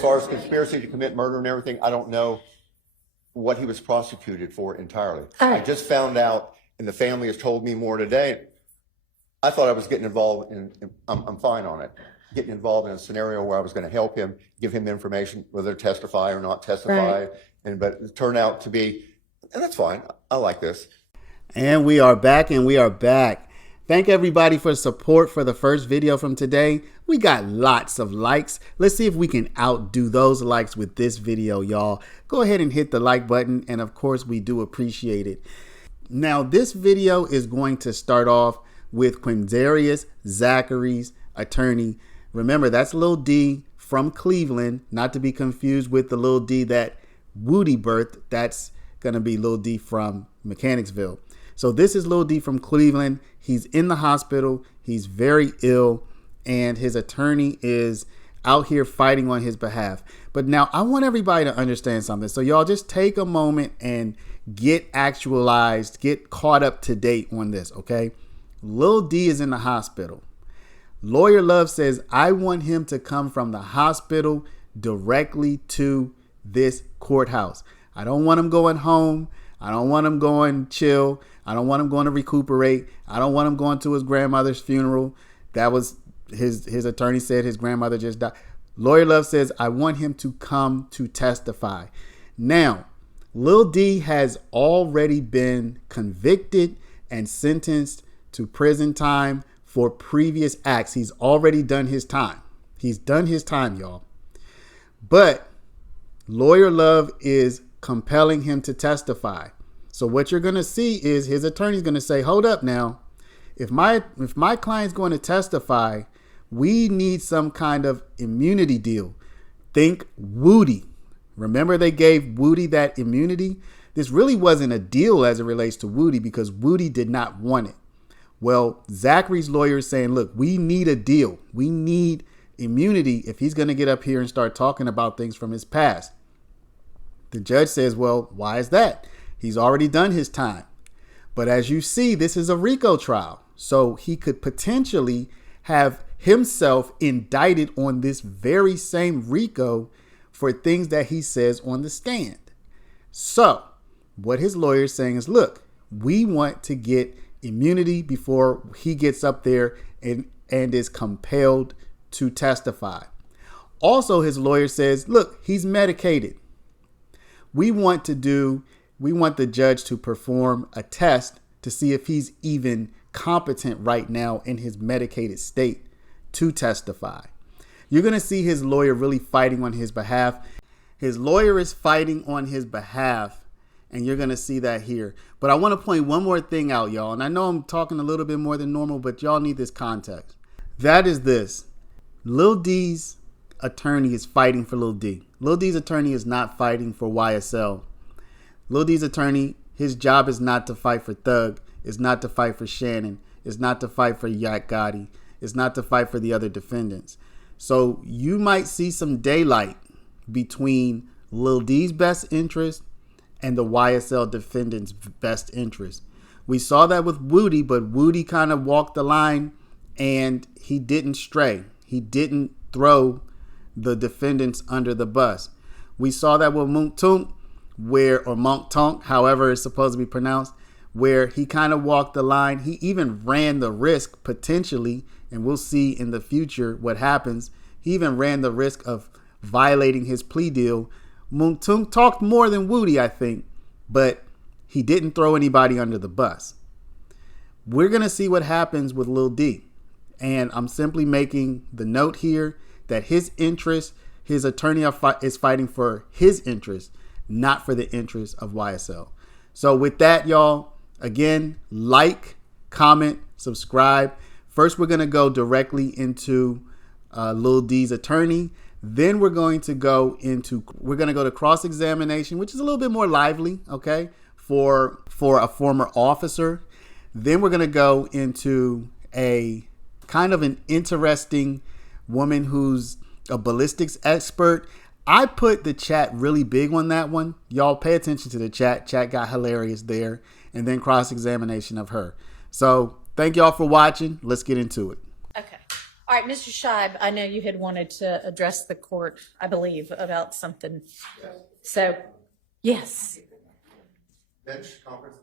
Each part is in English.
far as conspiracy to commit murder and everything, I don't know what he was prosecuted for entirely. I just found out, and the family has told me more today. I thought I was getting involved in I'm fine on it, getting involved in a scenario where I was going to help him, give him information, whether testify or not testify. Right. But it turned out to be, and that's fine. I like this. And we are back, and we are back. Thank everybody for support for the first video from today. We got lots of likes. Let's see if we can outdo those likes with this video, y'all. Go ahead and hit the like button. And of course, we do appreciate it. Now, this video is going to start off with Quindarius Zachary's attorney. Remember, that's Lil D from Cleveland, not to be confused with the Lil D that Woody birthed. That's going to be Lil D from Mechanicsville. So this is Lil D from Cleveland. He's in the hospital. He's very ill, and his attorney is out here fighting on his behalf. But now I want everybody to understand something. So y'all just take a moment and get actualized, get caught up to date on this, okay? Lil D is in the hospital. Lawyer Love says, I want him to come from the hospital directly to this courthouse. I don't want him going home. I don't want him going chill. I don't want him going to recuperate. I don't want him going to his grandmother's funeral. That was his attorney said his grandmother just died. Lawyer Love says, I want him to come to testify. Now, Lil D has already been convicted and sentenced to prison time for previous acts. He's already done his time. He's done his time, y'all. But Lawyer Love is compelling him to testify. So what you're going to see is his attorney's going to say, hold up now. If my client's going to testify, we need some kind of immunity deal. Think Woody. Remember they gave Woody that immunity? This really wasn't a deal as it relates to Woody because Woody did not want it. Well, Zachary's lawyer is saying, look, we need a deal. We need immunity if he's going to get up here and start talking about things from his past. The judge says, well, why is that? He's already done his time. But as you see, this is a RICO trial. So he could potentially have himself indicted on this very same RICO for things that he says on the stand. So what his lawyer is saying is, look, we want to get immunity before he gets up there and is compelled to testify. Also, his lawyer says, look, he's medicated. We want the judge to perform a test to see if he's even competent right now in his medicated state to testify. You're going to see his lawyer really fighting on his behalf. His lawyer is fighting on his behalf, and you're going to see that here. But I want to point one more thing out, y'all. And I know I'm talking a little bit more than normal, but y'all need this context. That is this. Lil D's attorney is fighting for Lil D. Lil D's attorney is not fighting for YSL. Lil D's attorney, his job is not to fight for Thug. It's not to fight for Shannon. It's not to fight for Yak Gotti. It's not to fight for the other defendants. So you might see some daylight between Lil D's best interest and the YSL defendant's best interest. We saw that with Woody, but Woody kind of walked the line and he didn't stray. He didn't throw the defendants under the bus. We saw that with Monk Tunk, or Monk Tunk, however it's supposed to be pronounced, where he kind of walked the line. He even ran the risk potentially, and we'll see in the future what happens. He even ran the risk of violating his plea deal. Monk Tunk talked more than Woody, I think, but he didn't throw anybody under the bus. We're going to see what happens with Lil D. And I'm simply making the note here that his interest, his attorney is fighting for his interest, not for the interest of YSL. So with that, y'all, again, like, comment, subscribe. First, we're going to go directly into Lil D's attorney. Then we're going to go to cross-examination, which is a little bit more lively, okay, for a former officer. Then we're going to go into a kind of an interesting woman who's a ballistics expert. I put the chat really big on that one. Y'all pay attention to the chat. Chat got hilarious there. And then cross-examination of her. So thank y'all for watching. Let's get into it. Okay. All right, Mr. Scheib, I know you had wanted to address the court, I believe, about something. Yes. So, yes, Bench conference.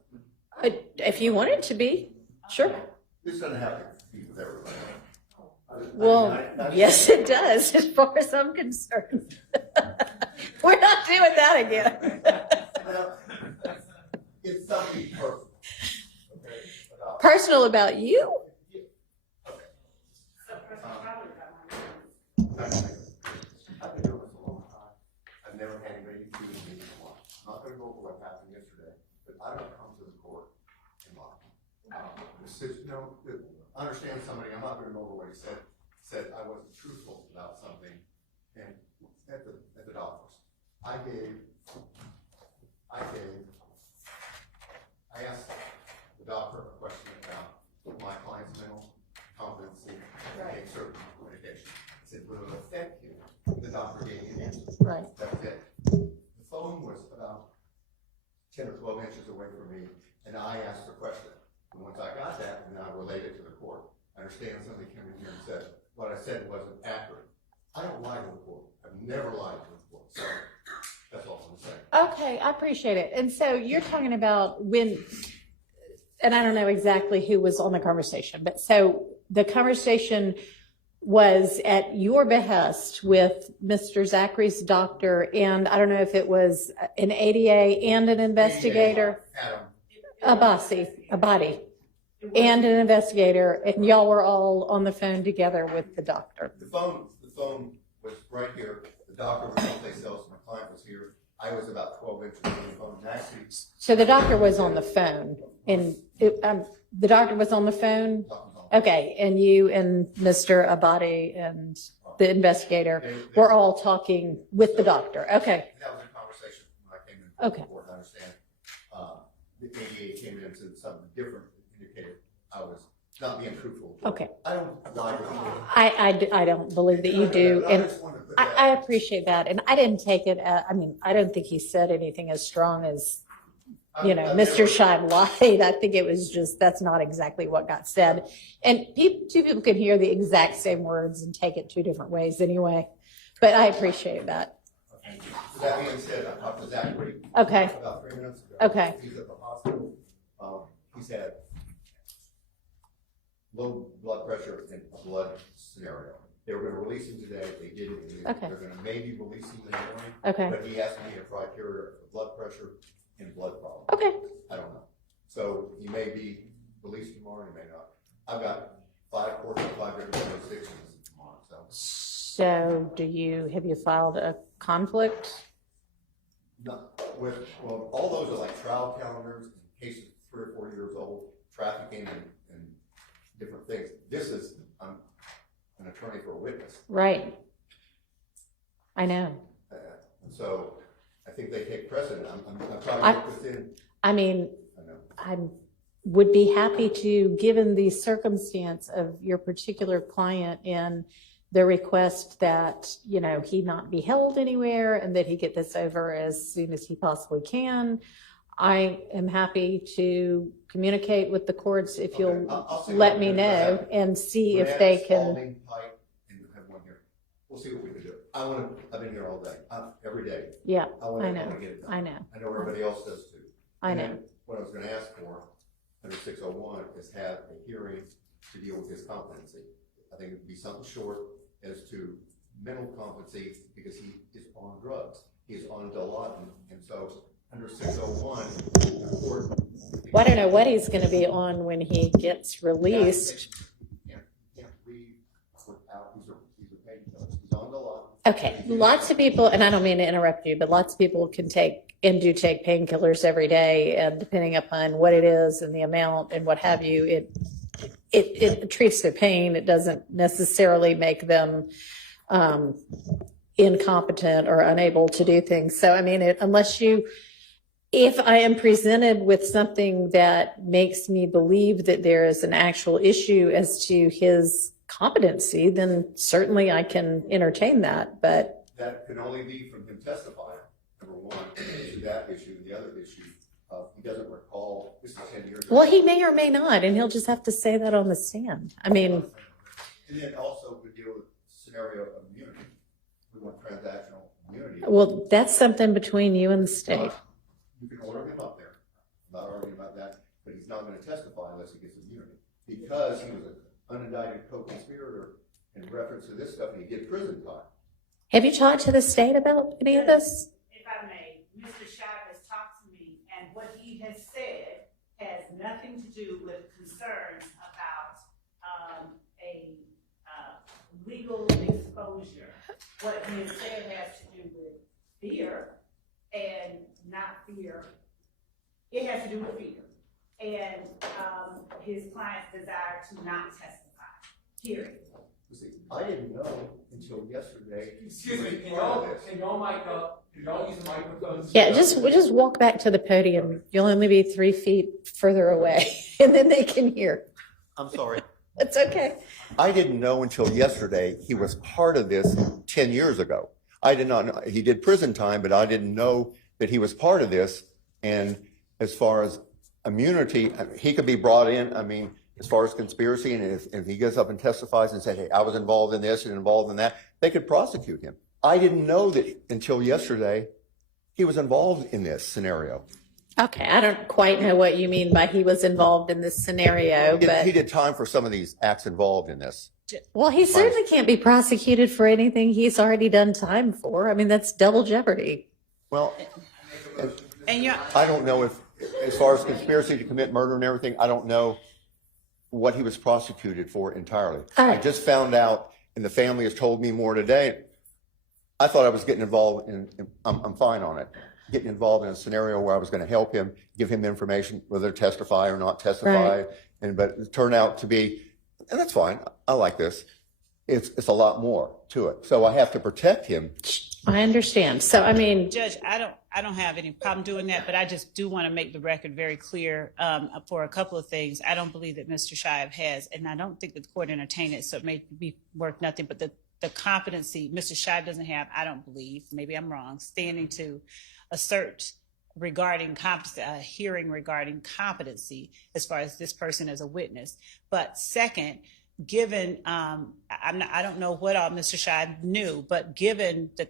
if you wanted to be, sure. This doesn't have to be with everybody. Well, yes, it does, as far as I'm concerned. We're not doing that again. Well, it's something personal. Okay? Personal about you? I've been doing this a long time. I've never had anybody accuse me of lying. I'm not gonna go over what happened yesterday, but I don't come to the court and lie. I understand somebody, I'm not gonna go over what he said I wasn't truthful about something, and at the doctors. I asked the doctor a question about my client's mental competency to take certain medication. I said, will it affect you? The doctor gave me an answer. Right. That was it. The phone was about 10 or 12 inches away from me, and I asked the question. And once I got that, and then I relayed it to the court. I understand somebody came in here and said, what I said wasn't accurate. I don't lie to the court. I've never lied to the court. So that's all I'm saying. Okay, I appreciate it. And so you're talking about when, and I don't know exactly who was on the conversation, but so the conversation was at your behest with Mr. Zachary's doctor, and I don't know if it was an ADA and an investigator, a body, and an investigator, and y'all were all on the phone together with the doctor. The phone was right here. The doctor was someplace else. My client was here. I was about 12 inches from the phone. And actually, so the doctor was on the phone, and the doctor was on the phone. Okay, and you and Mr. Abadi and the investigator were all talking with the doctor. Okay. That was a conversation when I came in. Okay. I understand. The ADA came in and said something different, indicated I was not being truthful. Okay. I don't lie to people. I don't believe that you do, and I appreciate that. And I didn't take it. I don't think he said anything as strong as, Mr. Scheib lied. I think it was just, that's not exactly what got said. And two people can hear the exact same words and take it two different ways anyway. But I appreciate that. Okay. So that being said, I talked to Zachary Okay. about 3 minutes ago. Okay. He's at the hospital. He's had low blood pressure and a blood scenario. They were going to release him today. They didn't. Okay. They're going to maybe release him in the morning. Okay. But he has to meet a criteria of blood pressure and blood problem. Okay. I don't know. So he may be released tomorrow. He may not. I've got 5 courts and 5 different jurisdictions tomorrow. So have you filed a conflict? Not with, well, all those are like trial calendars in cases 3 or 4 years old, trafficking and different things. This is, I'm an attorney for a witness. Right. I know. So I think they take precedent. I'm trying to get within. I would be happy to, given the circumstance of your particular client and the request that, he not be held anywhere and that he get this over as soon as he possibly can. I am happy to communicate with the courts if you'll let me know and see if they can. We'll see what we can do. I've been here all day, every day. Yeah, I know. Get it done. I know. I know everybody else does too. I know. What I was going to ask for under 601 is have a hearing to deal with his competency. I think it would be something short as to mental competency because he is on drugs. He is on Dilaudid, and so under 601, the court. Well, I don't know what he's going to be on when he gets released. Can't read without he's a painkiller. He's on Dilaudid. Okay, lots of people, and I don't mean to interrupt you, but lots of people can take and do take painkillers every day, and depending upon what it is and the amount and what have you, it treats their pain. It doesn't necessarily make them incompetent or unable to do things. So, if I am presented with something that makes me believe that there is an actual issue as to his competency, then certainly I can entertain that. But that can only be from him testifying, number one, to that issue. And the other issue, he doesn't recall, this is 10 years ago. Well, he may or may not, and he'll just have to say that on the stand. And then also we deal with scenario of immunity. We want transactional immunity. Well, that's something between you and the state. You can order him up there. I'm not arguing about that, but he's not going to testify unless he gets immunity because he was an unindicted co-conspirator in reference to this stuff, and he did prison time. Have you talked to the state about any of this? If I may, Mr. Shive has talked to me, and what he has said has nothing to do with concerns about a legal exposure. What he has said has to do with fear and not fear. It has to do with fear and his client's desire to not testify, period. You see, I didn't know until yesterday. Excuse me, can y'all mic up? Can y'all use the microphones? Yeah, just walk back to the podium. You'll only be 3 feet further away, and then they can hear. I'm sorry. It's okay. I didn't know until yesterday he was part of this 10 years ago. I did not know. He did prison time, but I didn't know that he was part of this. And as far as immunity, he could be brought in. I mean, as far as conspiracy, and if he gets up and testifies and said, hey, I was involved in this and involved in that, they could prosecute him. I didn't know that until yesterday he was involved in this scenario. Okay, I don't quite know what you mean by he was involved in this scenario, but He did time for some of these acts involved in this. well, he certainly can't be prosecuted for anything he's already done time for. I mean, that's double jeopardy. Well, And you're, I don't know if, as far as conspiracy to commit murder and everything, I don't know what he was prosecuted for entirely. All I right. just found out, and the family has told me more today. I thought I was getting involved in I'm fine on it, getting involved in a scenario where I was going to help him, give him information, whether testify or not testify. Right. But it turned out to be, and that's fine. I like this. It's a lot more to it. So I have to protect him. I understand. So, I mean, Judge, I don't have any problem doing that, but I just do want to make the record very clear for a couple of things. I don't believe that Mr. Shive has, and I don't think that the court entertained it, so it may be worth nothing, but the competency Mr. Shive doesn't have, I don't believe, maybe I'm wrong, standing to assert regarding competency, a hearing regarding competency as far as this person as a witness. But second, given I don't know what all Mr. Shive knew, but given the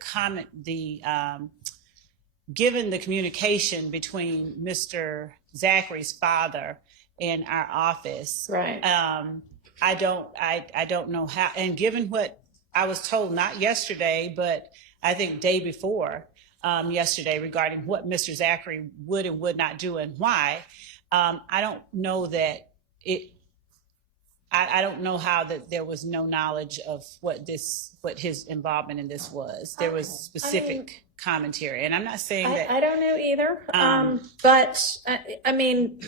given the communication between Mr. Zachary's father and our office, right. I don't know how, and given what I was told, not yesterday, but I think day before yesterday, regarding what Mr. Zachary would and would not do and why, I don't know that I don't know how that there was no knowledge of what his involvement in this was. There was specific commentary, and I'm not saying that. I don't know either. But I mean,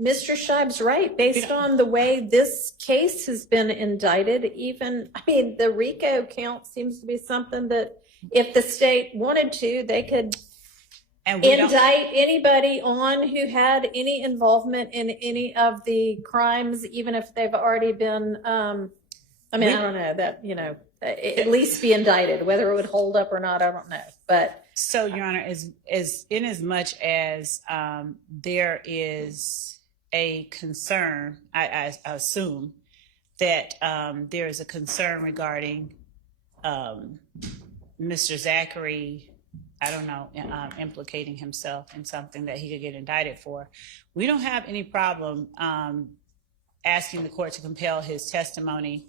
Mr. Shive's right. Based on the way this case has been indicted, even, I mean, the RICO count seems to be something that if the state wanted to, they could indict anybody on who had any involvement in any of the crimes, even if they've already been, I mean, I don't know that, you know, at least be indicted. Whether it would hold up or not, I don't know. But so, Your Honor, as in as much as there is a concern, I assume that there is a concern regarding Mr. Zachary, I don't know, implicating himself in something that he could get indicted for. We don't have any problem asking the court to compel his testimony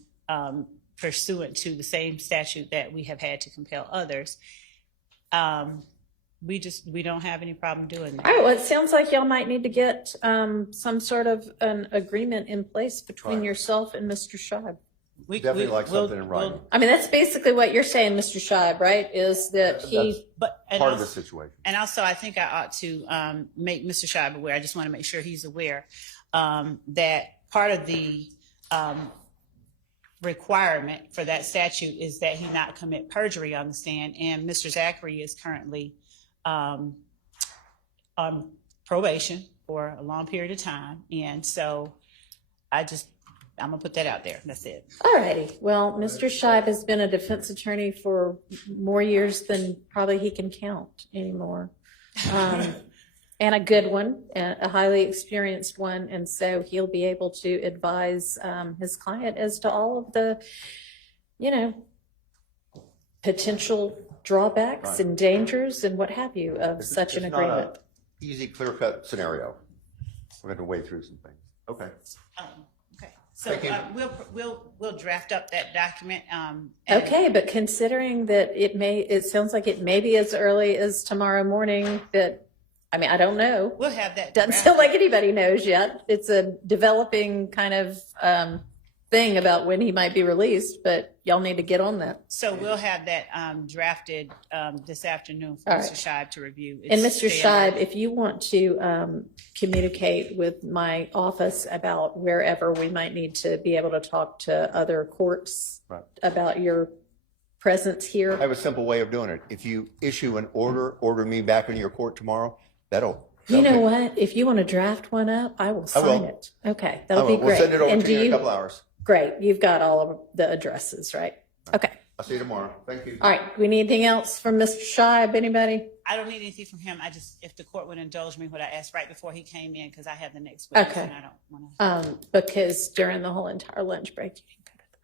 pursuant to the same statute that we have had to compel others. We don't have any problem doing that. all right, well, it sounds like y'all might need to get some sort of an agreement in place between Right. yourself and Mr. Shive. Definitely like something in writing. I mean, that's basically what you're saying, Mr. Shive, right? Is that he, Part of the situation. And also, I think I ought to make Mr. Shive aware. I just want to make sure he's aware that part of the requirement for that statute is that he not commit perjury on the stand. And Mr. Zachary is currently on probation for a long period of time. And so I'm gonna put that out there. That's it. all righty. Well, Mr. Shive has been a defense attorney for more years than probably he can count anymore. and a good one, a highly experienced one. And so he'll be able to advise his client as to all of the, potential drawbacks and dangers and what have you of such an It's not agreement. a easy, clear-cut scenario. We're going to wade through some things. Okay. Okay, so Thank you. we'll draft up that document. And Okay, but considering that it sounds like it may be as early as tomorrow morning that, I don't know. we'll have that. Doesn't drafted. sound like anybody knows yet. It's a developing kind of thing about when he might be released, but y'all need to get on that. So we'll have that drafted this afternoon for All Mr. right. Shive to review. And It's Mr. standard. Shive, if you want to communicate with my office about wherever we might need to be able to talk to other courts Right. about your presence I here. have a simple way of doing it. If you issue an order me back into your court tomorrow, that'll You know take- what? If you want to draft one up, I will I sign will. it. Okay, I that'll be will. We'll great. send it over And to do you in a you? couple hours. Great, you've got all of the addresses, right? Okay. I'll see you tomorrow. Thank you. All right. Do we need anything else from Mr. Shive? Anybody? I don't need anything from him. If the court would indulge me, what I asked right before he came in, because I have the next witness, Okay. and I don't want to. Because during the whole entire lunch break, you didn't go to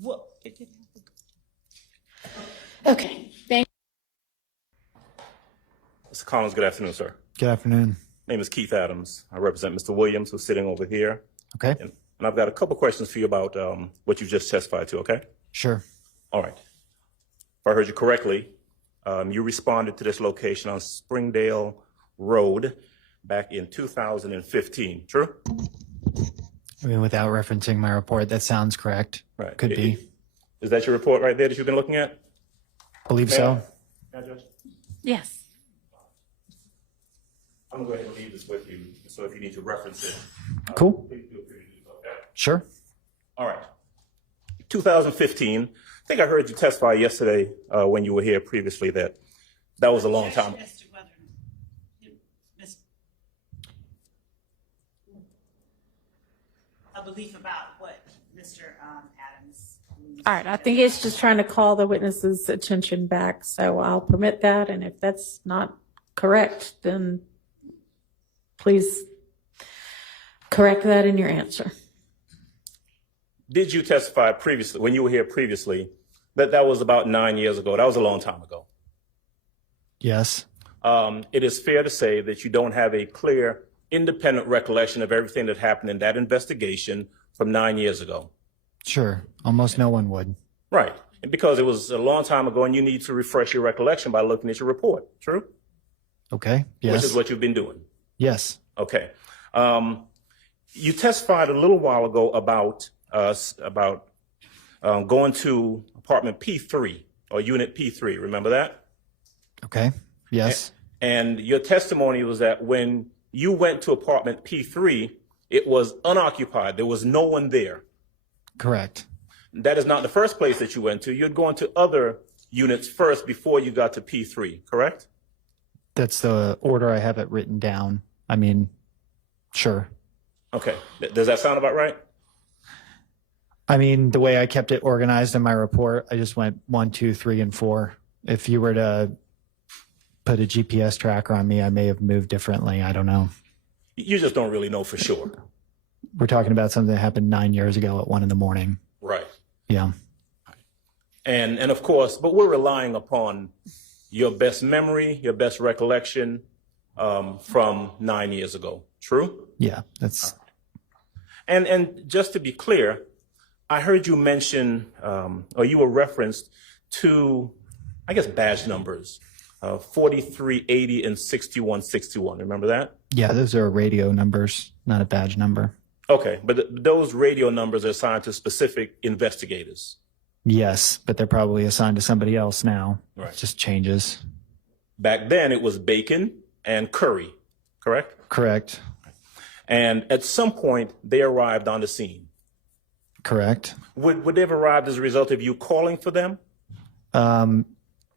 the Well, it didn't have to go. bathroom. Okay. Thank Mr. Collins, good afternoon, sir. Good afternoon. My name is Keith Adams. I represent Mr. Williams, who's sitting over here. Okay, And I've got a couple questions for you about what you just testified to, okay? sure. All right. If I heard you correctly, you responded to this location on Springdale Road back in 2015, true? I mean, without referencing my report, that sounds correct. Right. Could be. Is that your report right there that you've been looking at? Believe so. Yeah, Judge? Yes. I'm going to go ahead and leave this with you, so if you need to reference it. Cool. Please feel free to do so, okay? Sure. All right. 2015. I think I heard you testify yesterday when you were here previously that was a long time. As to whether- Miss- A belief about what Mr. Adams. All right. I think it's just trying to call the witness's attention back. So I'll permit that. And if that's not correct, then please correct that in your answer. Did you testify previously, when you were here previously, that was about 9 years ago? That was a long time ago. Yes. It is fair to say that you don't have a clear, independent recollection of everything that happened in that investigation from 9 years ago. Sure. Almost no one would. Right. And because it was a long time ago and you need to refresh your recollection by looking at your report. True? Okay. Which Yes. is what you've been doing. Yes. Okay. You testified a little while ago about going to apartment P3 or unit P3. Remember that? Okay. Yes. And your testimony was that when you went to apartment P3, it was unoccupied. There was no one there. Correct. That is not the first place that you went to. You'd gone to other units first before you got to P3, correct? That's the order I have it written down. I mean, sure. Okay. Does that sound about right? I mean, the way I kept it organized in my report, I just went 1, 2, 3, and 4. If you were to put a GPS tracker on me, I may have moved differently. I don't know. You just don't really know for sure. We're talking about something that happened 9 years ago at 1 a.m. Right. Yeah. And of course, but we're relying upon your best memory, your best recollection from 9 years ago. True? Yeah. That's And just to be clear, I heard you mention, or you were referenced to, I guess, badge numbers, 4380 and 6161. Remember that? yeah. Those are radio numbers, not a badge number. Okay, but those radio numbers are assigned to specific investigators. Yes, but they're probably assigned to somebody else now. Right. It just changes. Back then, it was Bacon and Curry, correct? Correct. And at some point, they arrived on the scene. Correct. Would they have arrived as a result of you calling for them?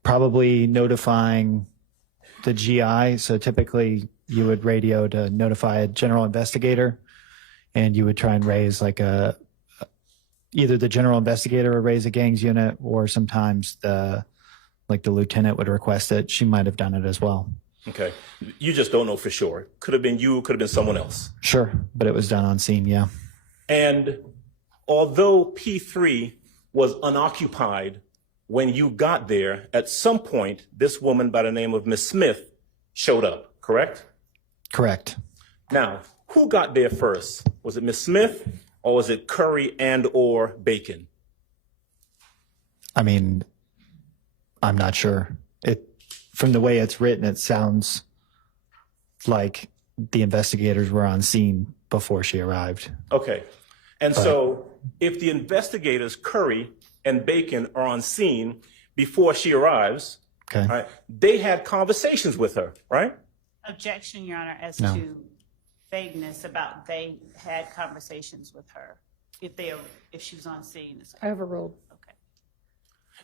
Probably notifying the GI. So typically you would radio to notify a general investigator, and you would try and raise like either the general investigator would raise a gangs unit, or sometimes the lieutenant would request it. She might have done it as well. Okay. You just don't know for sure. Could have been you, could have been someone else. Sure, but it was done on scene, yeah. And although P3 was unoccupied when you got there, at some point, this woman by the name of Miss Smith showed up, correct? Correct. Now, who got there first? Was it Miss Smith or was it Curry and or Bacon? I mean, I'm not sure. From the way it's written, it sounds like the investigators were on scene before she arrived. Okay. And so if the investigators, Curry and Bacon, are on scene before she arrives, Okay. right, they had conversations with her, right? Objection, Your Honor, as No. to vagueness about they had conversations with her if she was on scene. Overruled. Okay.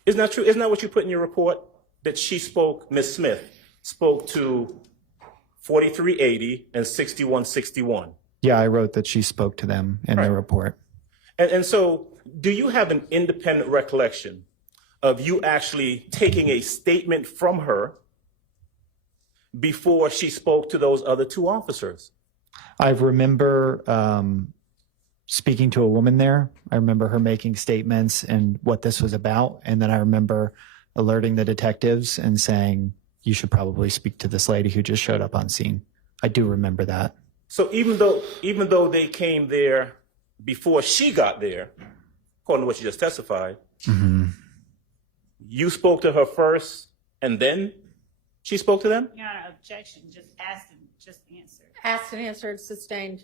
Isn't that true? Isn't that what you put in your report? That she spoke, Ms. Smith spoke to 4380 and 6161. Yeah, I wrote that she spoke to them in the report. And so do you have an independent recollection of you actually taking a statement from her before she spoke to those other two officers? I remember speaking to a woman there. I remember her making statements and what this was about. And then I remember alerting the detectives and saying, you should probably speak to this lady who just showed up on scene. I do remember that. So even though they came there before she got there, according to what you just testified, you spoke to her first and then she spoke to them? Your Honor, objection, just asked and just answered. Asked and answered, sustained.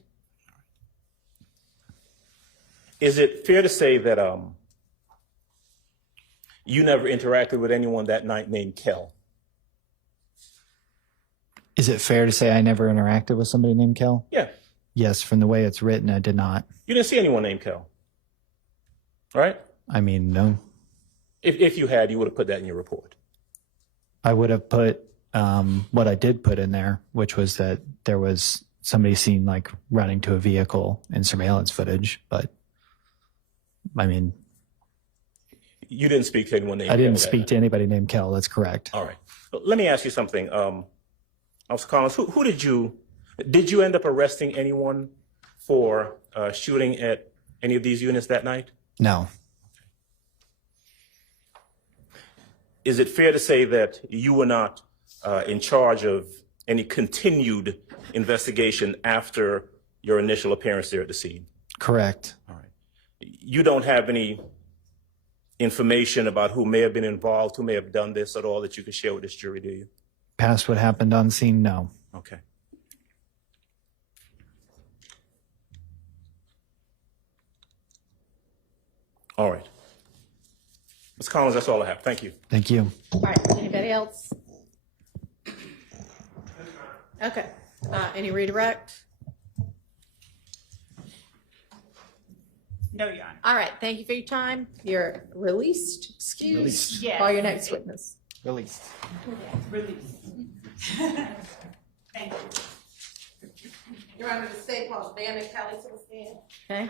Is it fair to say that you never interacted with anyone that night named Kel? Is it fair to say I never interacted with somebody named Kel? Yeah. Yes, from the way it's written, I did not. You didn't see anyone named Kel, right? I mean, no. If you had, you would have put that in your report. I would have put what I did put in there, which was that there was somebody seen like running to a vehicle in surveillance footage. But I mean, You didn't speak to anyone named I didn't Kel that speak night. to anybody named Kel. That's correct. All right. Let me ask you something. Officer Collins, who did you end up arresting anyone for shooting at any of these units that night? No. Is it fair to say that you were not in charge of any continued investigation after your initial appearance there at the scene? Correct. All right. You don't have any information about who may have been involved, who may have done this at all that you could share with this jury, do you? Past what happened on scene, no. Okay. All right. Ms. Collins, that's all I have. Thank you. Thank you. All right, anybody else? Okay, any redirect? No, Your Honor. All right, thank you for your time. You're released, excused. Released. Yes. Call your next witness. Released. Release. Thank you. Your Honor, the state calls Vanna Kelly to the stand. Okay.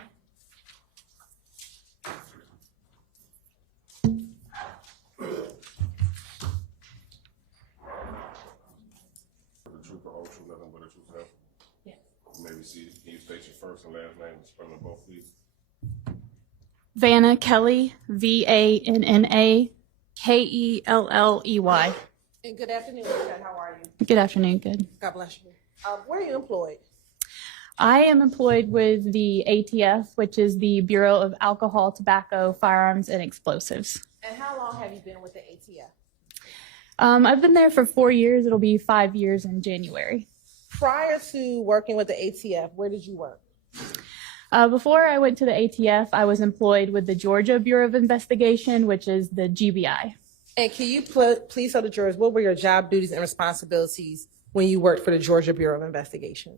The truth, the whole truth, nothing but the truth, so. Yes. Maybe see, can you state your first and last name and spell them both, please? Vanna Kelly, VANNA KELLEY. And good afternoon, sir. How are you? Good afternoon. Good. God bless you. Where are you employed? I am employed with the ATF, which is the Bureau of Alcohol, Tobacco, Firearms, and Explosives. And how long have you been with the ATF? I've been there for 4 years. It'll be 5 years in January. Prior to working with the ATF, where did you work? Before I went to the ATF, I was employed with the Georgia Bureau of Investigation, which is the GBI. And can you please tell the jurors what were your job duties and responsibilities when you worked for the Georgia Bureau of Investigation?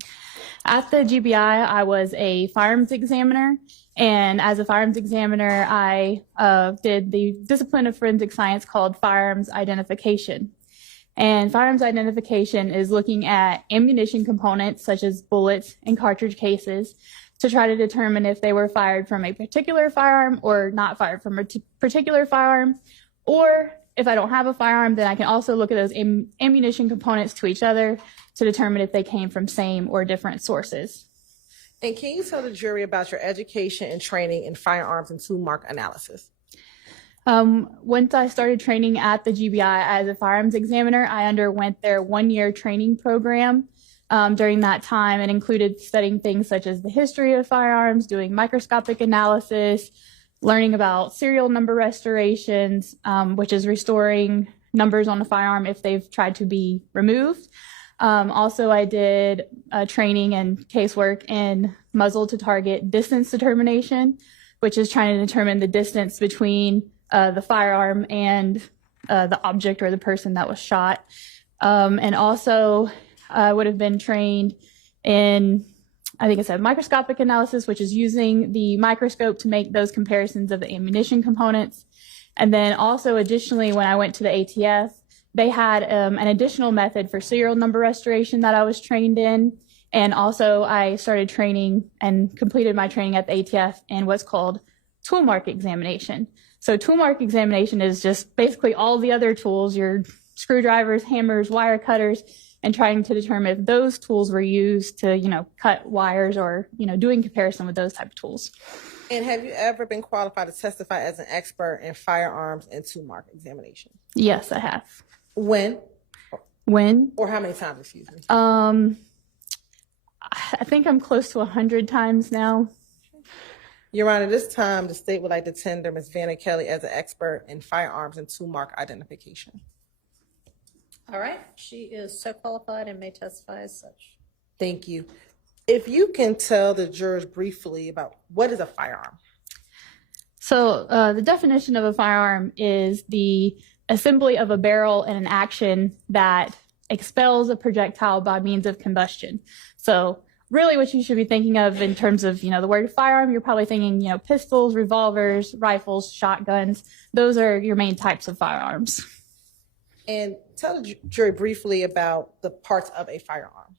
At the GBI, I was a firearms examiner. And as a firearms examiner, I did the discipline of forensic science called firearms identification. And firearms identification is looking at ammunition components such as bullets and cartridge cases to try to determine if they were fired from a particular firearm or not fired from a particular firearm, or if I don't have a firearm, then I can also look at those ammunition components to each other to determine if they came from same or different sources. And can you tell the jury about your education and training in firearms and tool mark analysis? Once I started training at the GBI as a firearms examiner, I underwent their 1-year training program. During that time, it included studying things such as the history of firearms, doing microscopic analysis, learning about serial number restorations, which is restoring numbers on a firearm if they've tried to be removed. Also, I did training and casework in muzzle to target distance determination, which is trying to determine the distance between the firearm and the object or the person that was shot. And also, I would have been trained in, I think it said microscopic analysis, which is using the microscope to make those comparisons of the ammunition components. And then also additionally, when I went to the ATF, they had an additional method for serial number restoration that I was trained in. And also I started training and completed my training at the ATF in what's called tool mark examination. So tool mark examination is just basically all the other tools, your screwdrivers, hammers, wire cutters, and trying to determine if those tools were used to, cut wires or, doing comparison with those type of tools. And have you ever been qualified to testify as an expert in firearms and tool mark examination? Yes, I have. When? Or how many times, excuse me? I think I'm close to 100 times now. Your Honor, this time the state would like to tender Ms. Vanna Kelly as an expert in firearms and tool mark identification. All right. She is so qualified and may testify as such. Thank you. If you can tell the jurors briefly about what is a firearm. So the definition of a firearm is the assembly of a barrel in an action that expels a projectile by means of combustion. So really what you should be thinking of in terms of, the word firearm, you're probably thinking, pistols, revolvers, rifles, shotguns. Those are your main types of firearms. And tell the jury briefly about the parts of a firearm.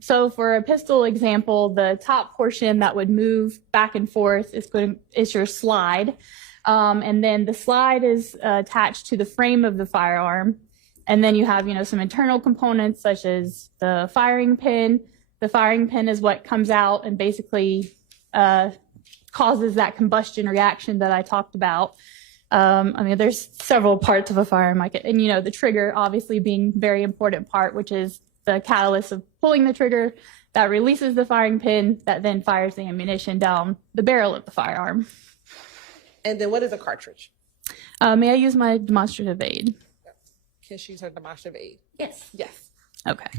So for a pistol example, the top portion that would move back and forth is your slide. And then the slide is attached to the frame of the firearm. And then you have, some internal components such as the firing pin. The firing pin is what comes out and basically causes that combustion reaction that I talked about. There's several parts of a firearm, and the trigger obviously being a very important part, which is the catalyst of pulling the trigger that releases the firing pin that then fires the ammunition down the barrel of the firearm. And then what is a cartridge? May I use my demonstrative aid? Can she use her demonstrative aid? Yes. Yes. Okay.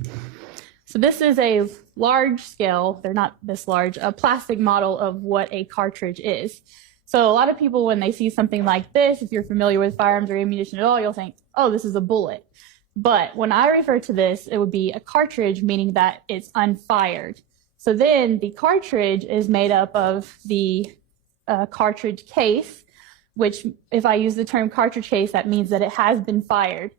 So this is a large scale, they're not this large, a plastic model of what a cartridge is. So a lot of people, when they see something like this, if you're familiar with firearms or ammunition at all, you'll think, oh, this is a bullet. But when I refer to this, it would be a cartridge, meaning that it's unfired. So then the cartridge is made up of the cartridge case, which if I use the term cartridge case, that means that it has been fired.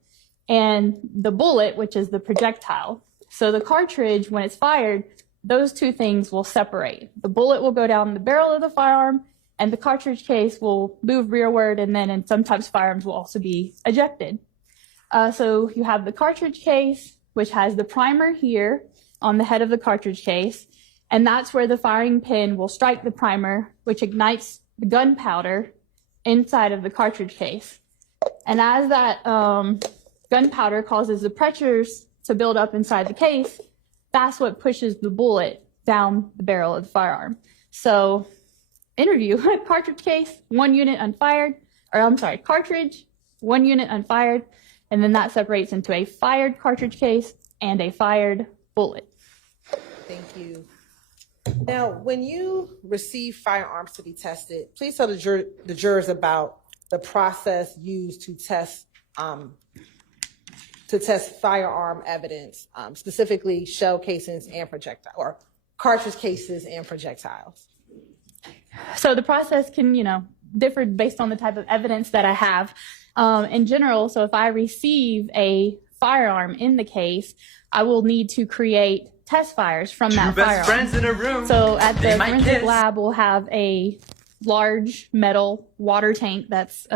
And the bullet, which is the projectile. So the cartridge, when it's fired, those two things will separate. The bullet will go down the barrel of the firearm, and the cartridge case will move rearward, and then in sometimes firearms will also be ejected. So you have the cartridge case, which has the primer here on the head of the cartridge case, and that's where the firing pin will strike the primer, which ignites the gunpowder inside of the cartridge case. And as that gunpowder causes the pressures to build up inside the case, that's what pushes the bullet down the barrel of the firearm. So interview, cartridge case, 1 unit unfired, cartridge, 1 unit unfired, and then that separates into a fired cartridge case and a fired bullet. Thank you. Now, when you receive firearms to be tested, please tell the jurors about the process used to test firearm evidence, specifically shell casings and projectile, or cartridge cases and projectiles. So the process can, differ based on the type of evidence that I have. In general, so if I receive a firearm in the case, I will need to create test fires from that firearm. Friends in a room. So at the forensic lab, we'll have a large metal water tank that's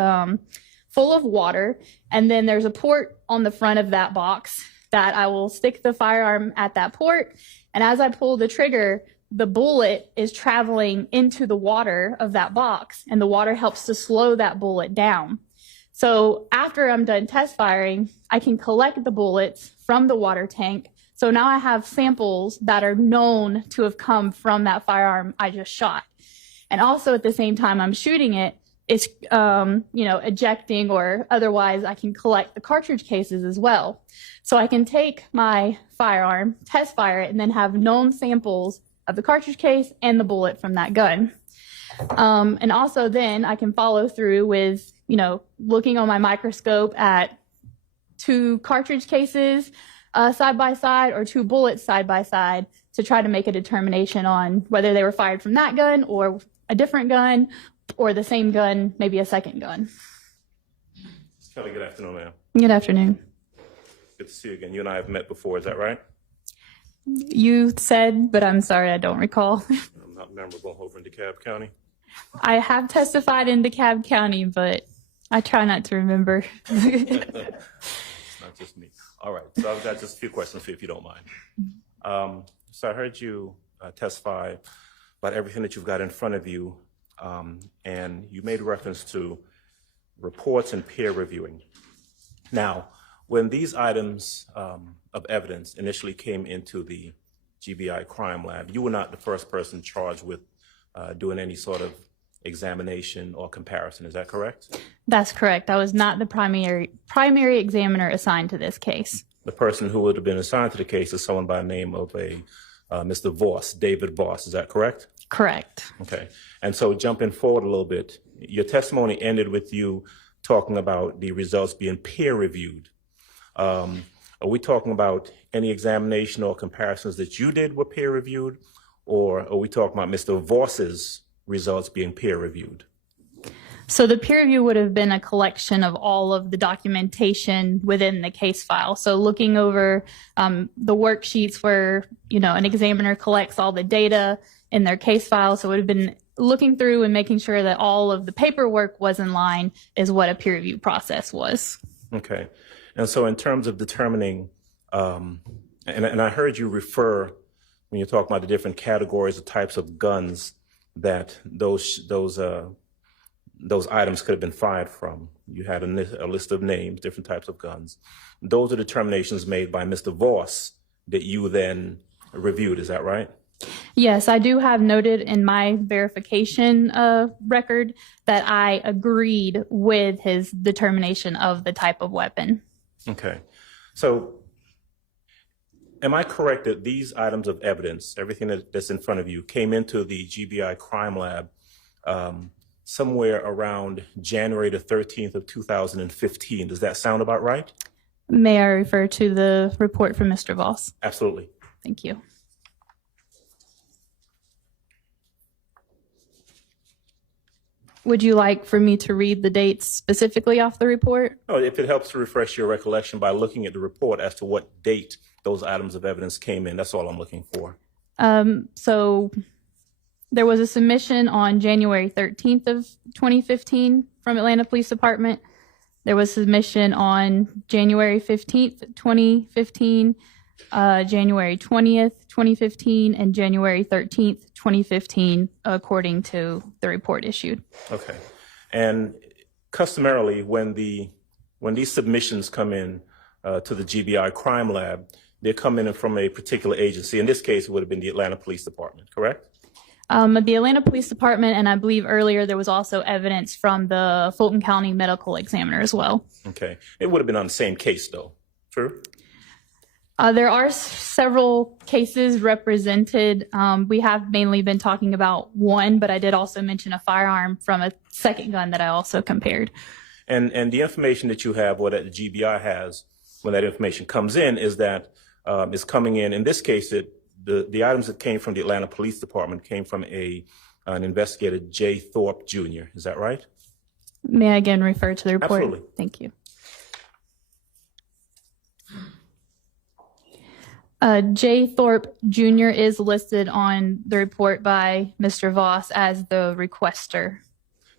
full of water, and then there's a port on the front of that box that I will stick the firearm at that port, and as I pull the trigger, the bullet is traveling into the water of that box, and the water helps to slow that bullet down. So after I'm done test firing, I can collect the bullets from the water tank. So now I have samples that are known to have come from that firearm I just shot. And also at the same time I'm shooting it, it's ejecting, or otherwise I can collect the cartridge cases as well. So I can take my firearm, test fire it, and then have known samples of the cartridge case and the bullet from that gun. And also then I can follow through with, looking on my microscope at 2 cartridge cases side by side, or 2 bullets side by side, to try to make a determination on whether they were fired from that gun or a different gun, or the same gun, maybe a second gun. Kelly, good afternoon, ma'am. Good afternoon. Good to see you again. You and I have met before, is that right? You said, but I'm sorry, I don't recall. I'm not memorable over in DeKalb County. I have testified in DeKalb County, but I try not to remember. It's not just me. All right, so I've got just a few questions for you, if you don't mind. So I heard you testify about everything that you've got in front of you, and you made reference to reports and peer reviewing. Now, when these items of evidence initially came into the GBI crime lab, you were not the first person charged with doing any sort of examination or comparison. Is that correct? That's correct. I was not the primary examiner assigned to this case. The person who would have been assigned to the case is someone by the name of Mr. Voss, David Voss. Is that correct? Correct. Okay. And so jumping forward a little bit, your testimony ended with you talking about the results being peer reviewed. Are we talking about any examination or comparisons that you did were peer reviewed, or are we talking about Mr. Voss's results being peer reviewed? So the peer review would have been a collection of all of the documentation within the case file. So looking over the worksheets where, an examiner collects all the data in their case file. So it would have been looking through and making sure that all of the paperwork was in line is what a peer review process was. Okay. And so in terms of determining, and I heard you refer, when you talk about the different categories or types of guns that those items could have been fired from. You had a list of names, different types of guns. Those are determinations made by Mr. Voss that you then reviewed. Is that right? Yes, I do have noted in my verification record that I agreed with his determination of the type of weapon. Okay. So am I correct that these items of evidence, everything that's in front of you, came into the GBI crime lab somewhere around January the 13th of 2015? Does that sound about right? May I refer to the report from Mr. Voss? Absolutely. Thank you. Would you like for me to read the dates specifically off the report? Oh, if it helps to refresh your recollection by looking at the report as to what date those items of evidence came in, that's all I'm looking for. So there was a submission on January 13th of 2015 from Atlanta Police Department. There was submission on January 15th, 2015, January 20th, 2015, and January 13th, 2015, according to the report issued. Okay. And customarily, when these submissions come in to the GBI crime lab, they come in from a particular agency. In this case, it would have been the Atlanta Police Department, correct? The Atlanta Police Department, and I believe earlier there was also evidence from the Fulton County Medical Examiner as well. Okay. It would have been on the same case, though. True? There are several cases represented. We have mainly been talking about one, but I did also mention a firearm from a second gun that I also compared. And the information that you have, or that the GBI has, when that information comes in, is that is coming in this case, the items that came from the Atlanta Police Department came from an investigator, J. Thorpe Jr. Is that right? May I again refer to the report? Absolutely. Thank you. J. Thorpe Jr. is listed on the report by Mr. Voss as the requester.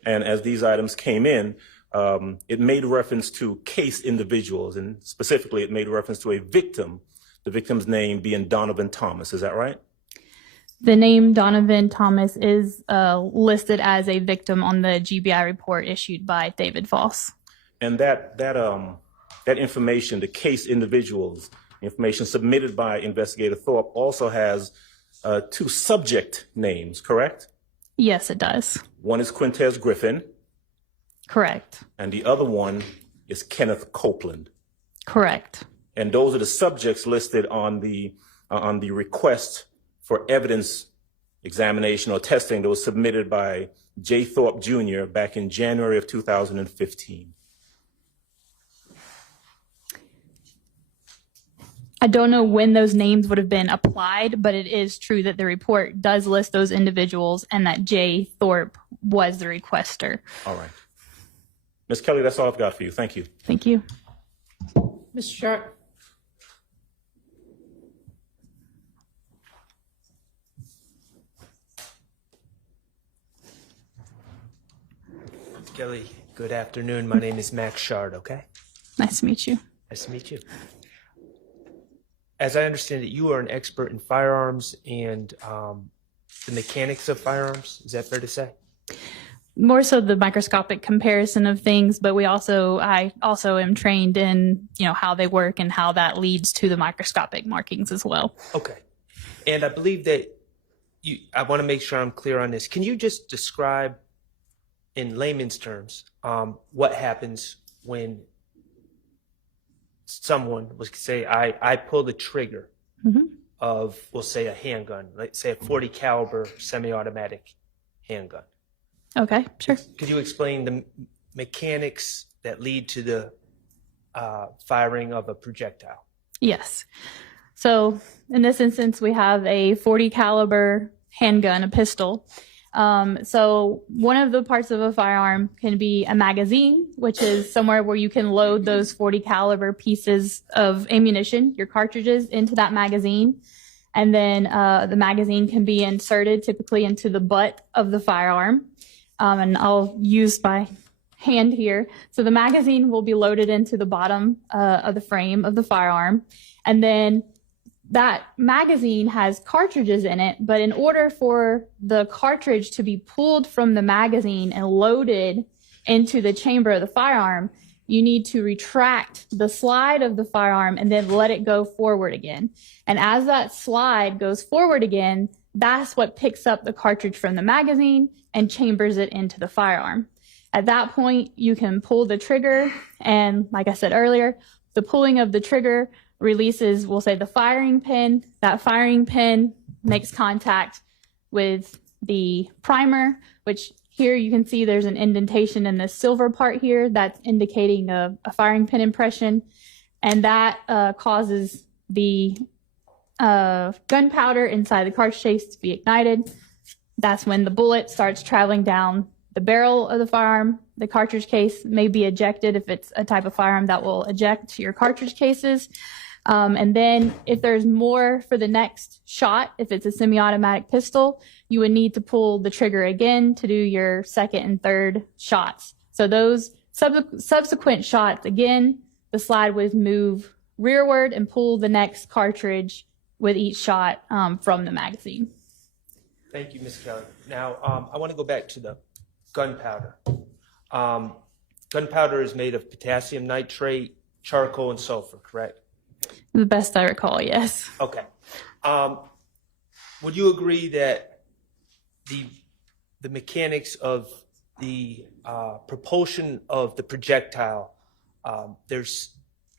And as these items came in, it made reference to case individuals, and specifically it made reference to a victim, the victim's name being Donovan Thomas. Is that right? The name Donovan Thomas is listed as a victim on the GBI report issued by David Voss. And that information, the case individuals, information submitted by Investigator Thorpe also has 2 subject names, correct? Yes, it does. One is Quintez Griffin. Correct. And the other one is Kenneth Copeland. Correct. And those are the subjects listed on the request for evidence examination or testing that was submitted by J. Thorpe Jr. back in January of 2015. I don't know when those names would have been applied, but it is true that the report does list those individuals and that J. Thorpe was the requester. All right. Ms. Kelly, that's all I've got for you. Thank you. Thank you. Mr. Sharp? Kelly, good afternoon. My name is Max Shard, okay? Nice to meet you. Nice to meet you. As I understand it, you are an expert in firearms and the mechanics of firearms. Is that fair to say? More so the microscopic comparison of things, but I also am trained in, how they work and how that leads to the microscopic markings as well. Okay. And I believe that I want to make sure I'm clear on this. Can you just describe in layman's terms what happens when someone was say I pull the trigger of, we'll say, a handgun, let's say a 40 caliber semi-automatic handgun? Okay, sure. Could you explain the mechanics that lead to the firing of a projectile? Yes. So in this instance, we have a 40 caliber handgun, a pistol. So one of the parts of a firearm can be a magazine, which is somewhere where you can load those 40 caliber pieces of ammunition, your cartridges, into that magazine. And then the magazine can be inserted typically into the butt of the firearm. And I'll use my hand here. So the magazine will be loaded into the bottom of the frame of the firearm. And then that magazine has cartridges in it, but in order for the cartridge to be pulled from the magazine and loaded into the chamber of the firearm, you need to retract the slide of the firearm and then let it go forward again. And as that slide goes forward again, that's what picks up the cartridge from the magazine and chambers it into the firearm. At that point, you can pull the trigger, and like I said earlier, the pulling of the trigger releases, we'll say, the firing pin. That firing pin makes contact with the primer, which here you can see there's an indentation in the silver part here that's indicating a firing pin impression, and that causes the gunpowder inside the cartridge case to be ignited. That's when the bullet starts traveling down the barrel of the firearm. The cartridge case may be ejected if it's a type of firearm that will eject your cartridge cases. And then if there's more for the next shot, if it's a semi-automatic pistol, you would need to pull the trigger again to do your second and third shots. So those subsequent shots, again, the slide would move rearward and pull the next cartridge with each shot from the magazine. Thank you, Ms. Kelly. Now, I want to go back to the gunpowder. Gunpowder is made of potassium nitrate, charcoal, and sulfur, correct? The best I recall, yes. Okay. Would you agree that the mechanics of the propulsion of the projectile, there's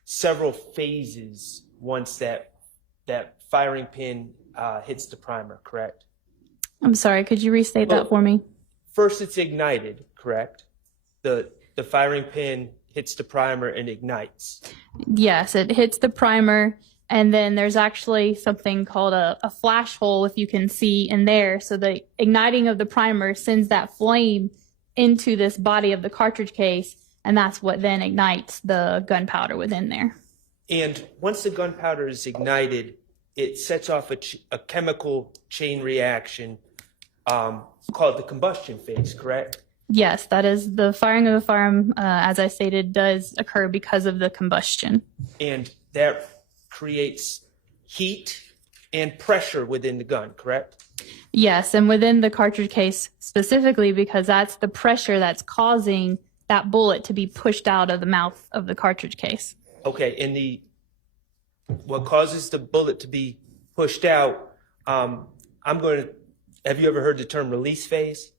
several phases once that firing pin hits the primer, correct? I'm sorry, could you restate that for me? First, it's ignited, correct? The firing pin hits the primer and ignites. Yes, it hits the primer, and then there's actually something called a flash hole, if you can see in there. So the igniting of the primer sends that flame into this body of the cartridge case, and that's what then ignites the gunpowder within there. And once the gunpowder is ignited, it sets off a chemical chain reaction called the combustion phase, correct? Yes, that is the firing of a firearm, as I stated, does occur because of the combustion. And that creates heat and pressure within the gun, correct? Yes, and within the cartridge case specifically, because that's the pressure that's causing that bullet to be pushed out of the mouth of the cartridge case. Okay, and what causes the bullet to be pushed out, have you ever heard the term release phase?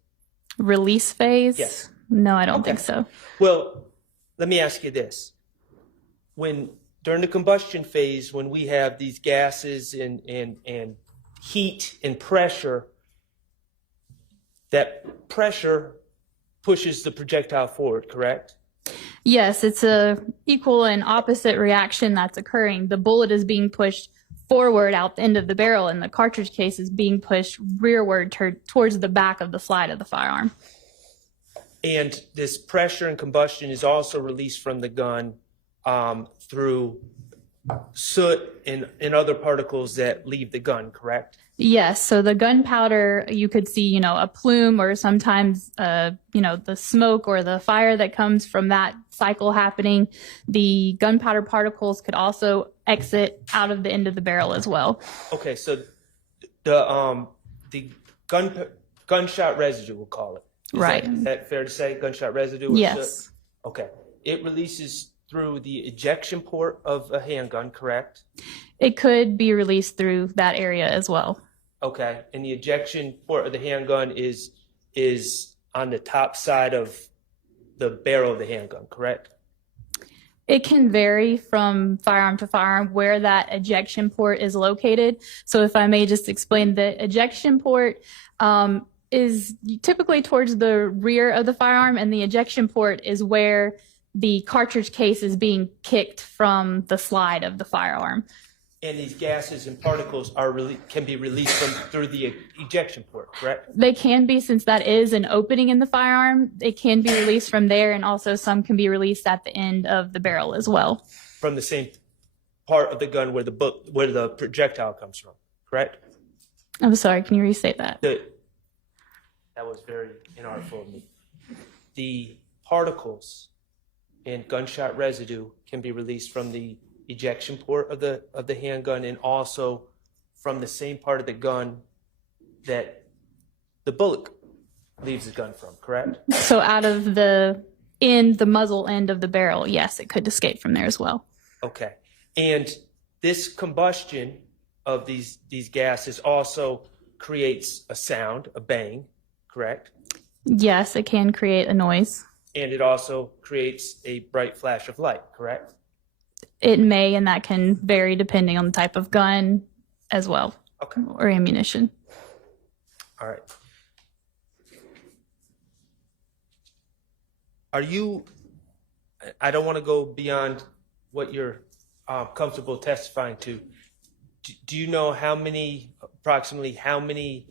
Release phase? Yes. No, I don't think so. Well, let me ask you this. During the combustion phase, when we have these gases and heat and pressure, that pressure pushes the projectile forward, correct? Yes, it's a equal and opposite reaction that's occurring. The bullet is being pushed forward out the end of the barrel, and the cartridge case is being pushed rearward towards the back of the slide of the firearm. And this pressure and combustion is also released from the gun through soot and other particles that leave the gun, correct? Yes, so the gunpowder, you could see, a plume, or sometimes, the smoke or the fire that comes from that cycle happening. The gunpowder particles could also exit out of the end of the barrel as well. Okay, so the gunshot residue, we'll call it. Is that fair to say, gunshot residue? Or yes. soot? Okay, it releases through the ejection port of a handgun, correct? It could be released through that area as well. Okay, and the ejection port of the handgun is on the top side of the barrel of the handgun, correct? It can vary from firearm to firearm where that ejection port is located. So if I may just explain, the ejection port is typically towards the rear of the firearm, and the ejection port is where the cartridge case is being kicked from the slide of the firearm. And these gases and particles can be released through the ejection port, correct? They can be, since that is an opening in the firearm. It can be released from there, and also some can be released at the end of the barrel as well. From the same part of the gun where the projectile comes from, correct? I'm sorry, can you restate that? That was very inartful of me. The particles and gunshot residue can be released from the ejection port of the handgun, and also from the same part of the gun that the bullet leaves the gun from, correct? So out of the muzzle end of the barrel, yes, it could escape from there as well. Okay. And this combustion of these gases also creates a sound, a bang, correct? Yes, it can create a noise. And it also creates a bright flash of light, correct? It may, and that can vary depending on the type of gun as well. Okay. Or ammunition. All right. I don't want to go beyond what you're comfortable testifying to. Do you know approximately how many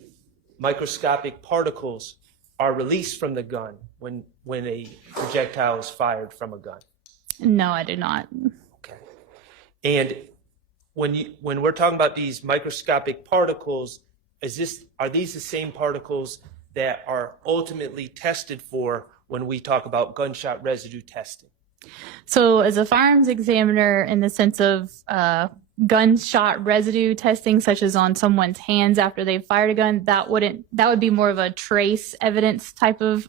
microscopic particles are released from the gun when a projectile is fired from a gun? No, I do not. Okay. And when we're talking about these microscopic particles, are these the same particles that are ultimately tested for when we talk about gunshot residue testing? So as a firearms examiner, in the sense of gunshot residue testing, such as on someone's hands after they've fired a gun, that would be more of a trace evidence type of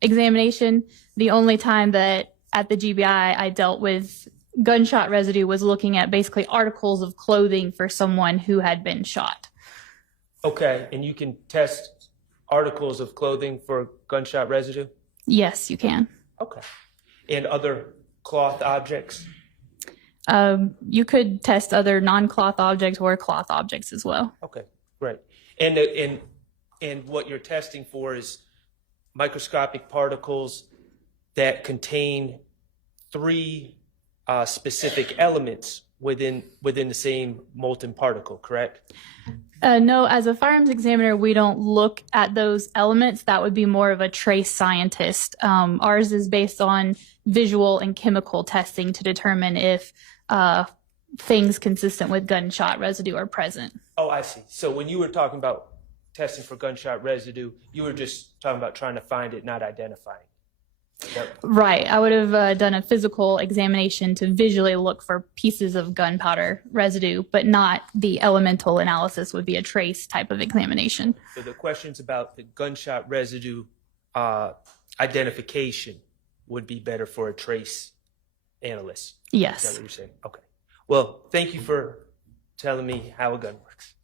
examination. The only time that at the GBI I dealt with gunshot residue was looking at basically articles of clothing for someone who had been shot. Okay, and you can test articles of clothing for gunshot residue? Yes, you can. Okay. And other cloth objects? You could test other non-cloth objects or cloth objects as well. Okay, great. And what you're testing for is microscopic particles that contain three specific elements within the same molten particle, correct? No, as a firearms examiner, we don't look at those elements. That would be more of a trace scientist. Ours is based on visual and chemical testing to determine if things consistent with gunshot residue are present. Oh, I see. So when you were talking about testing for gunshot residue. You were just talking about trying to find it, not identifying. Right. I would have done a physical examination to visually look for pieces of gunpowder residue, but not the elemental analysis would be a trace type of examination. So the questions about the gunshot residue identification would be better for a trace analyst. Is that Yes. what you're saying? Okay. Well, thank you for telling me how a gun works.